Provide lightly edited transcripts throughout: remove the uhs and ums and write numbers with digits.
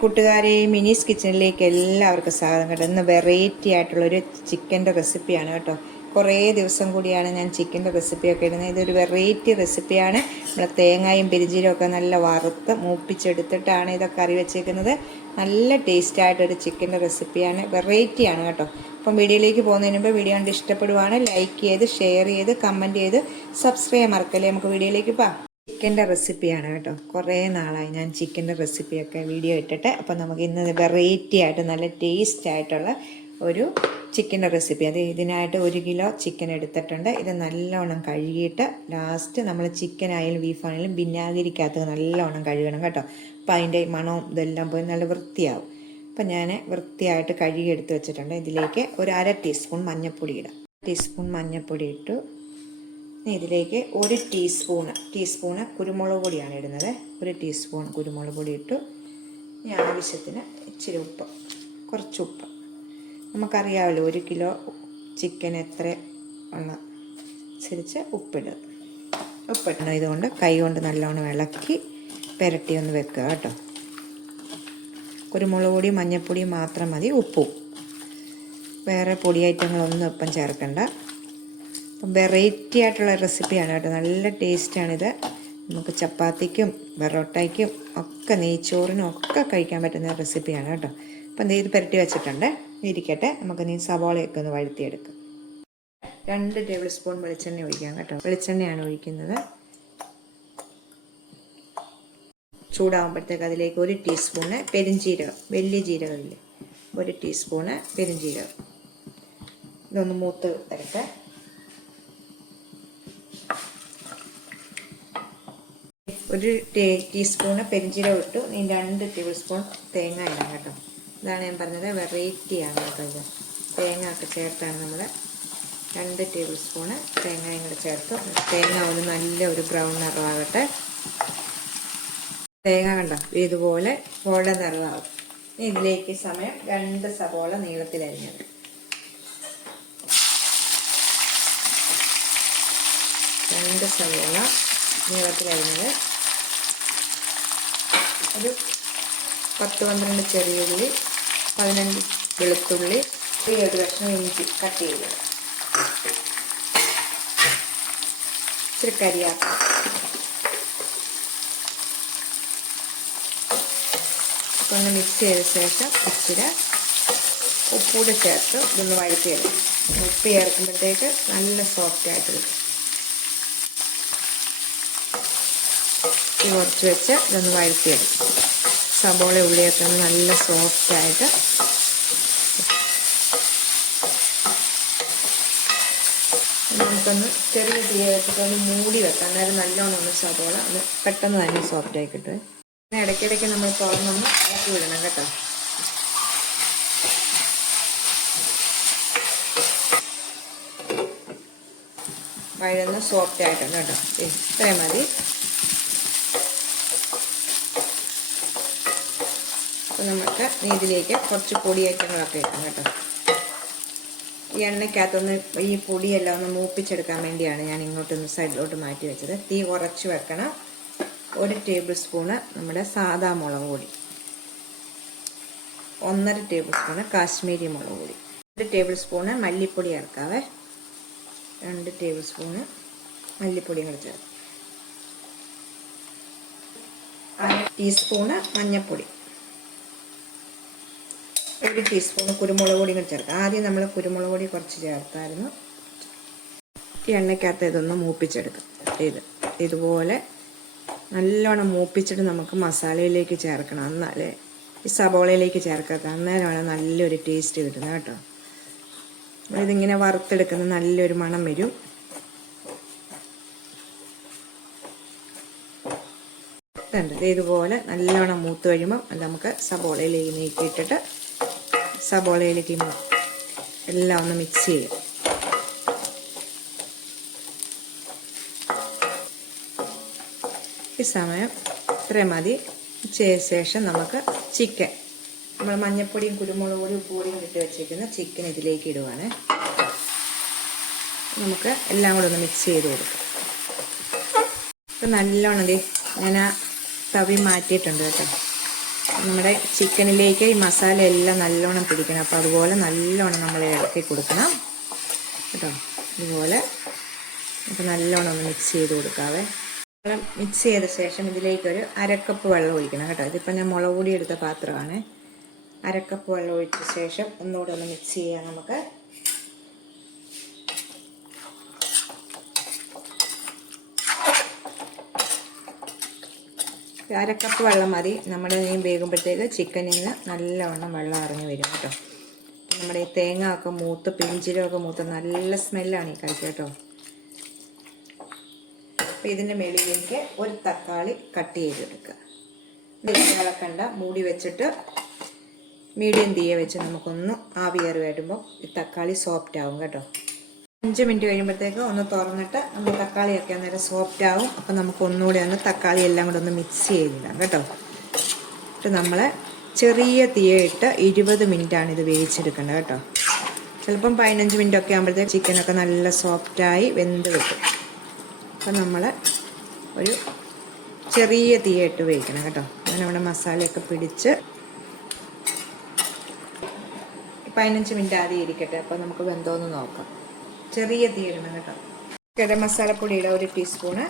കൂട്ടുകാരെ, മിനീസ് കിച്ചണിലേക്ക് എല്ലാവർക്കും സ്വാഗതം കേട്ടോ. ഇന്ന് വെറൈറ്റി ആയിട്ടുള്ളൊരു ചിക്കൻ്റെ റെസിപ്പിയാണ് കേട്ടോ. കുറേ ദിവസം കൂടിയാണ് ഞാൻ ചിക്കൻ്റെ റെസിപ്പിയൊക്കെ ഇടുന്നത്. ഇതൊരു വെറൈറ്റി റെസിപ്പിയാണ്. നമ്മൾ തേങ്ങയും പെരിഞ്ചീരമൊക്കെ നല്ല വറുത്ത് മൂപ്പിച്ചെടുത്തിട്ടാണ് ഇതൊക്കെ കറി വെച്ചേക്കുന്നത്. നല്ല ടേസ്റ്റായിട്ടൊരു ചിക്കൻ്റെ റെസിപ്പിയാണ്, വെറൈറ്റിയാണ് കേട്ടോ. അപ്പം വീഡിയോയിലേക്ക് പോകുന്നതിന് മുമ്പ് വീഡിയോ കണ്ട് ഇഷ്ടപ്പെടുവാണ് ലൈക്ക് ചെയ്ത് ഷെയർ ചെയ്ത് കമൻറ്റ് ചെയ്ത് സബ്സ്ക്രൈബ് മറക്കല്ലേ. നമുക്ക് വീഡിയോയിലേക്ക് പോകാം. ചിക്കൻ്റെ റെസിപ്പിയാണ് കേട്ടോ. കുറേ നാളായി ഞാൻ ചിക്കൻ്റെ റെസിപ്പിയൊക്കെ വീഡിയോ ഇട്ടിട്ട്. അപ്പോൾ നമുക്ക് ഇന്ന് വെറൈറ്റി ആയിട്ട് നല്ല ടേസ്റ്റ് ആയിട്ടുള്ള ഒരു ചിക്കൻ്റെ റെസിപ്പി. അത് ഇതിനായിട്ട് 1 കിലോ ചിക്കൻ എടുത്തിട്ടുണ്ട്. ഇത് നല്ലോണം കഴുകിയിട്ട് ലാസ്റ്റ് നമ്മൾ ചിക്കൻ ആയാലും ബീഫാണെങ്കിലും വിനാഗിരിക്കകത്ത് നല്ലോണം കഴുകണം കേട്ടോ. അപ്പോൾ അതിൻ്റെ മണവും ഇതെല്ലാം പോയി നല്ല വൃത്തിയാവും. അപ്പം ഞാൻ വൃത്തിയായിട്ട് കഴുകി എടുത്ത് വെച്ചിട്ടുണ്ട്. ഇതിലേക്ക് ഒരു 1/2 ടീസ്പൂൺ മഞ്ഞൾപ്പൊടി ഇടാം. ടീസ്പൂൺ മഞ്ഞൾപ്പൊടി ഇട്ടു. ഇതിലേക്ക് 1 ടീസ്പൂണ് കുരുമുളക് പൊടിയാണ് ഇടുന്നത്. 1 ടീസ്പൂൺ കുരുമുളക് പൊടി ഇട്ടു. ഇനി ആവശ്യത്തിന് ഇച്ചിരി ഉപ്പ്, കുറച്ച് ഉപ്പ്. നമുക്കറിയാമല്ലോ 1 കിലോ ചിക്കൻ എത്ര ഉള്ള അനുസരിച്ച് ഉപ്പിടുക. ഉപ്പിടണം. ഇതുകൊണ്ട് കൈ കൊണ്ട് നല്ലോണം ഇളക്കി പുരട്ടി ഒന്ന് വെക്കുക കേട്ടോ. കുരുമുളക് പൊടി മഞ്ഞൾപ്പൊടി മാത്രം മതി, ഉപ്പും. വേറെ പൊടി ഐറ്റങ്ങളൊന്നും ഇപ്പം ചേർക്കണ്ട. അപ്പം വെറൈറ്റി ആയിട്ടുള്ള റെസിപ്പിയാണ് കേട്ടോ. നല്ല ടേസ്റ്റാണിത്. നമുക്ക് ചപ്പാത്തിക്കും പൊറോട്ടയ്ക്കും ഒക്കെ നെയ്ച്ചോറിനും ഒക്കെ കഴിക്കാൻ പറ്റുന്ന റെസിപ്പിയാണ് കേട്ടോ. അപ്പം ഇത് പുരട്ടി വെച്ചിട്ടുണ്ട്, ഇരിക്കട്ടെ. നമുക്ക് സവാളയൊക്കെ ഒന്ന് വഴറ്റിയെടുക്കാം. 2 ടേബിൾ സ്പൂൺ വെളിച്ചെണ്ണ ഒഴിക്കാം കേട്ടോ. വെളിച്ചെണ്ണയാണ് ഒഴിക്കുന്നത്. ചൂടാകുമ്പോഴത്തേക്ക് അതിലേക്ക് 1 ടീസ്പൂണ് പെരിഞ്ചീരകം, വലിയ ജീരകമില്ലേ, 1 ടീസ്പൂണ് പെരിഞ്ചീരകം. ഇതൊന്ന് മൂത്ത് വരട്ടെ. 1 ടീസ്പൂണ് പെരിഞ്ചീരകം ഇട്ടു. 2 ടേബിൾ സ്പൂൺ തേങ്ങ ഇടാം കേട്ടോ. ഇതാണ് ഞാൻ പറഞ്ഞത്, വെറൈറ്റിയാണ് കേട്ടോ. ഇത് തേങ്ങ ഒക്കെ ചേർത്താണ് നമ്മൾ. 2 ടേബിൾ സ്പൂണ് തേങ്ങയും കൂടെ ചേർത്തു. തേങ്ങ ഒന്ന് നല്ല ഒരു ബ്രൗൺ നിറമാകട്ടെ. തേങ്ങ കണ്ടോ ഇതുപോലെ ഗോൾഡൻ നിറമാകും. ഇതിലേക്ക് സമയം 2 സവോള നീളത്തിലരിഞ്ഞത്. സവോള നീളത്തിലരിഞ്ഞത്. ഒരു 10-12 ചെറിയ ഉള്ളി, 15 വെളുത്തുള്ളി, 1 കഷ്ണം ഇഞ്ചി കട്ട് ചെയ്തത്, ഇച്ചിരി കരിയാപ്പില. ഒന്ന് മിക്സ് ചെയ്ത ശേഷം ഇച്ചിരി ഉപ്പൂടെ ചേർത്ത് ഇതൊന്ന് വഴറ്റിയെടുക്കും. ഉപ്പ് ചേർക്കുമ്പോഴത്തേക്ക് നല്ല സോഫ്റ്റ് ആയിട്ട് കിട്ടും. കുറച്ച് വെച്ച് ഇതൊന്ന് വഴറ്റിയെടുക്കും. സബോള ഉള്ളിയൊക്കെ ഒന്ന് നല്ല സോഫ്റ്റായിട്ട് നമുക്കൊന്ന് ചെറിയ തീ വെച്ചിട്ടൊന്ന് മൂടി വെക്കാം. അന്നേരം നല്ലോണം ഒന്ന് സബോള ഒന്ന് പെട്ടെന്ന് തന്നെ സോഫ്റ്റായി കിട്ടും. ഇടയ്ക്കിടയ്ക്ക് നമ്മൾ തുറന്നൊന്ന് ഇളക്കി വിടണം കേട്ടോ. വഴന്ന് സോഫ്റ്റ് ആയിട്ടുണ്ട് കേട്ടോ. ഇത്രയും മതി. അപ്പോൾ നമുക്ക് ഇതിലേക്ക് കുറച്ച് പൊടി ഐറ്റങ്ങളൊക്കെ ഇടാം കേട്ടോ. ഈ എണ്ണയ്ക്കകത്തൊന്ന് ഈ പൊടിയെല്ലാം ഒന്ന് മൂപ്പിച്ചെടുക്കാൻ വേണ്ടിയാണ് ഞാൻ ഇങ്ങോട്ടൊന്ന് സൈഡിലോട്ട് മാറ്റി വെച്ചത്. തീ കുറച്ച് വെക്കണം. 1 ടേബിൾ സ്പൂണ് നമ്മുടെ സാദാ മുളക് പൊടി, 1.5 ടേബിൾ സ്പൂണ് കാശ്മീരി മുളക് പൊടി, 1 ടേബിൾ സ്പൂണ് മല്ലിപ്പൊടി ചേർക്കാവേ. 2 ടേബിൾ സ്പൂണ് മല്ലിപ്പൊടി കൂടെ ചേർക്കാം. 1 ടീസ്പൂണ് മഞ്ഞൾപ്പൊടി, 1 ടീസ്പൂണ് കുരുമുളക് പൊടി കൂടെ ചേർക്കാം. ആദ്യം നമ്മൾ കുരുമുളക് പൊടി കുറച്ച് ചേർത്തായിരുന്നു. ഈ എണ്ണയ്ക്കകത്ത് ഇതൊന്ന് മൂപ്പിച്ചെടുക്കാം. ഇതുപോലെ നല്ലോണം മൂപ്പിച്ചിട്ട് നമുക്ക് മസാലയിലേക്ക് ചേർക്കണം. എന്നാലേ ഈ സബോളയിലേക്ക് ചേർക്കാത്ത, അന്നേരമാണ് നല്ലൊരു ടേസ്റ്റ് കിട്ടുന്നത് കേട്ടോ. ഇതിങ്ങനെ വറുത്തെടുക്കുന്ന നല്ലൊരു മണം വരും. ഇതുപോലെ നല്ലോണം മൂത്ത് കഴിയുമ്പം അത് നമുക്ക് സബോളയിലേക്ക് നീക്കിയിട്ടിട്ട് സബോളയിലേക്ക് എല്ലാം ഒന്ന് മിക്സ് ചെയ്യും. ഈ സമയം ഇത്രയും മതി. ചെയ്ത ശേഷം നമുക്ക് ചിക്കൻ, നമ്മൾ മഞ്ഞൾപ്പൊടിയും കുരുമുളക് പൊടിയും ഉപ്പുപൊടിയും ഇട്ട് വെച്ചിരിക്കുന്ന ചിക്കൻ ഇതിലേക്ക് ഇടുവാണ്. നമുക്ക് എല്ലാം കൂടെ ഒന്ന് മിക്സ് ചെയ്ത് കൊടുക്കാം. ഇപ്പം നല്ലോണം ഞാൻ ആ തവി മാറ്റിയിട്ടുണ്ട് കേട്ടോ. നമ്മുടെ ചിക്കനിലേക്ക് ഈ മസാല എല്ലാം നല്ലോണം പിടിക്കണം. അപ്പോൾ അതുപോലെ നല്ലോണം നമ്മൾ ഇളക്കി കൊടുക്കണം കേട്ടോ. ഇതുപോലെ നമുക്ക് നല്ലോണം ഒന്ന് മിക്സ് ചെയ്ത് കൊടുക്കാവേ. മിക്സ് ചെയ്ത ശേഷം ഇതിലേക്കൊരു അരക്കപ്പ് വെള്ളം ഒഴിക്കണം കേട്ടോ. ഇതിപ്പോൾ ഞാൻ മുളക് പൊടി എടുത്ത പാത്രമാണ്. അരക്കപ്പ് വെള്ളം ഒഴിച്ച ശേഷം ഒന്നുകൂടെ ഒന്ന് മിക്സ് ചെയ്യാം നമുക്ക്. അരക്കപ്പ് വെള്ളം മതി. നമ്മുടെ മീൻ വേകുമ്പോഴത്തേക്ക് ചിക്കനിൽ നിന്ന് നല്ലവണ്ണം വെള്ളം ഇറങ്ങി വരും കേട്ടോ. നമ്മുടെ ഈ തേങ്ങ ഒക്കെ മൂത്ത് പിഞ്ചിലൊക്കെ മൂത്ത് നല്ല സ്മെല്ലാണ് ഈ കഴിക്കുക കേട്ടോ. അപ്പോൾ ഇതിൻ്റെ മേളിലേക്ക് ഒരു തക്കാളി കട്ട് ചെയ്തെടുക്കുക. ഇളക്കണ്ട, മൂടി വെച്ചിട്ട് മീഡിയം തീയെ വെച്ച് നമുക്കൊന്ന് ആവി കയറി വരുമ്പോൾ ഈ തക്കാളി സോഫ്റ്റ് ആവും കേട്ടോ. 5 മിനിറ്റ് കഴിയുമ്പോഴത്തേക്ക് ഒന്ന് തുറന്നിട്ട് നമ്മൾ തക്കാളിയൊക്കെ അന്നേരം സോഫ്റ്റ് ആവും. അപ്പോൾ നമുക്ക് ഒന്നുകൂടി ഒന്ന് തക്കാളി എല്ലാം കൂടെ ഒന്ന് മിക്സ് ചെയ്തിടാം കേട്ടോ. എന്നിട്ട് നമ്മൾ ചെറിയ തീയെ ഇട്ട് 20 മിനിറ്റാണ് ഇത് വേവിച്ചെടുക്കേണ്ടത് കേട്ടോ. ചിലപ്പം 15 മിനിറ്റ് ഒക്കെ ആകുമ്പോഴത്തേക്ക് ചിക്കനൊക്കെ നല്ല സോഫ്റ്റായി വെന്ത് കിട്ടും. അപ്പം നമ്മൾ ഒരു ചെറിയ തീയെ ഇട്ട് വേവിക്കണം കേട്ടോ. അങ്ങനെ നമ്മുടെ മസാലയൊക്കെ പിടിച്ച് 15 മിനിറ്റ് ആദ്യം ഇരിക്കട്ടെ. അപ്പോൾ നമുക്ക് വെന്തോന്ന് നോക്കാം. ചെറിയ തീ ഇടണം കേട്ടോ. ഗരം മസാലപ്പൊടിയുടെ 1 ടീസ്പൂണ്.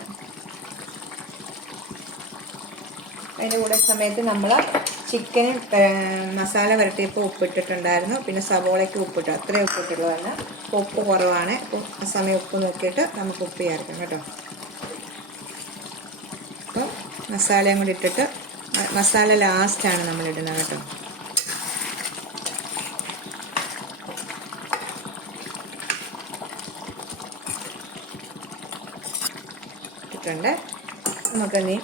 അതിൻ്റെ കൂടെ സമയത്ത് നമ്മൾ ചിക്കന് മസാല വരട്ടിയപ്പോൾ ഉപ്പിട്ടിട്ടുണ്ടായിരുന്നു. പിന്നെ സവോളയ്ക്ക് ഉപ്പിട്ടു, അത്രയും ഉപ്പിട്ടുള്ളതാണ്. ഉപ്പ് കുറവാണ്. ആ സമയം ഉപ്പ് നോക്കിയിട്ട് നമുക്ക് ഉപ്പ് ചേർക്കാം കേട്ടോ. അപ്പം മസാലയും കൂടി ഇട്ടിട്ട്, മസാല ലാസ്റ്റാണ് നമ്മൾ ഇടുന്നത് കേട്ടോ. ഇട്ടിട്ടുണ്ട്. നമുക്കിനി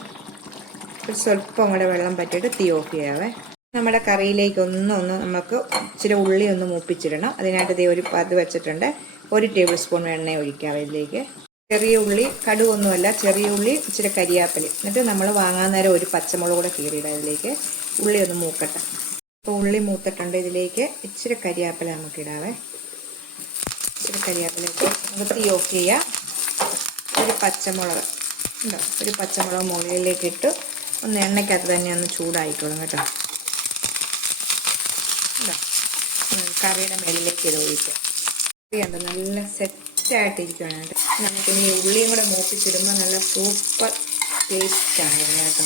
സ്വല്പം കൂടെ വെള്ളം പറ്റിയിട്ട് തീ ഓഫ് ചെയ്യാവേ. നമ്മുടെ കറിയിലേക്ക് ഒന്ന് നമുക്ക് ഇച്ചിരി ഉള്ളി ഒന്ന് മൂപ്പിച്ചിടണം. അതിനായിട്ട് ദേ ഒരു പത് വെച്ചിട്ടുണ്ട്. 1 ടേബിൾ സ്പൂൺ എണ്ണ ഒഴിക്കാവേ ഇതിലേക്ക്. ചെറിയ ഉള്ളി, കടുകൊന്നുമല്ല, ചെറിയ ഉള്ളി, ഇച്ചിരി കരിയാപ്പലി. എന്നിട്ട് നമ്മൾ വാങ്ങാൻ നേരം ഒരു പച്ചമുളക് കൂടെ കീറിയിടാം ഇതിലേക്ക്. ഉള്ളി ഒന്ന് മൂക്കട്ടെ. അപ്പോൾ ഉള്ളി മൂത്തിട്ടുണ്ട്. ഇതിലേക്ക് ഇച്ചിരി കരിയാപ്പല നമുക്ക് ഇടാവേ. ഇച്ചിരി കരിയാപ്പലൊക്കെ നമുക്ക് തീ ഓഫ് ചെയ്യാം. ഒരു പച്ചമുളക് ഉണ്ടോ, ഒരു പച്ചമുളക് മുകളിലേക്ക് ഇട്ട് ഒന്ന് എണ്ണയ്ക്കകത്ത് തന്നെ ഒന്ന് ചൂടായിക്കോളും കേട്ടോ. ഉണ്ടോ, കറിയുടെ മേളിലേക്ക് ഇത് ഒഴിക്കാം. കറിയുണ്ട് നല്ല സെറ്റായിട്ടിരിക്കുകയാണ് കേട്ടോ. നമുക്കിനി ഉള്ളിയും കൂടെ മൂപ്പിച്ചിടുമ്പോൾ നല്ല സൂപ്പർ ടേസ്റ്റാണ് ഇതിന് കേട്ടോ.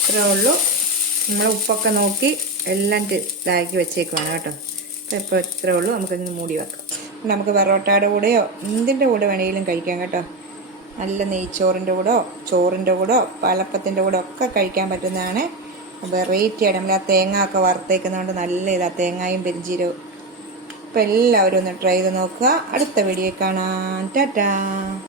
ഇത്രേ ഉള്ളൂ. നമ്മൾ ഉപ്പൊക്കെ നോക്കി എല്ലാം ഇതാക്കി വെച്ചേക്കുവാണ് കേട്ടോ. അപ്പോൾ ഇപ്പോൾ ഇത്രേ ഉള്ളൂ. നമുക്കിന്ന് മൂടി വെക്കാം. നമുക്ക് പൊറോട്ടയുടെ കൂടെയോ എന്തിൻ്റെ കൂടെ വേണമെങ്കിലും കഴിക്കാം കേട്ടോ. നല്ല നെയ്ച്ചോറിൻ്റെ കൂടെയോ ചോറിൻ്റെ കൂടെയോ പാലപ്പത്തിൻ്റെ കൂടെ ഒക്കെ കഴിക്കാൻ പറ്റുന്നതാണ്. വെറൈറ്റി ആയിട്ട് നമ്മൾ ആ തേങ്ങ ഒക്കെ വറുത്തേക്കുന്നതുകൊണ്ട് നല്ല ഇതാണ്, തേങ്ങയും പെരിഞ്ചീരവും. അപ്പോൾ എല്ലാവരും ഒന്ന് ട്രൈ ചെയ്ത് നോക്കുക. അടുത്ത വീഡിയോ കാണാം. ടാറ്റാ.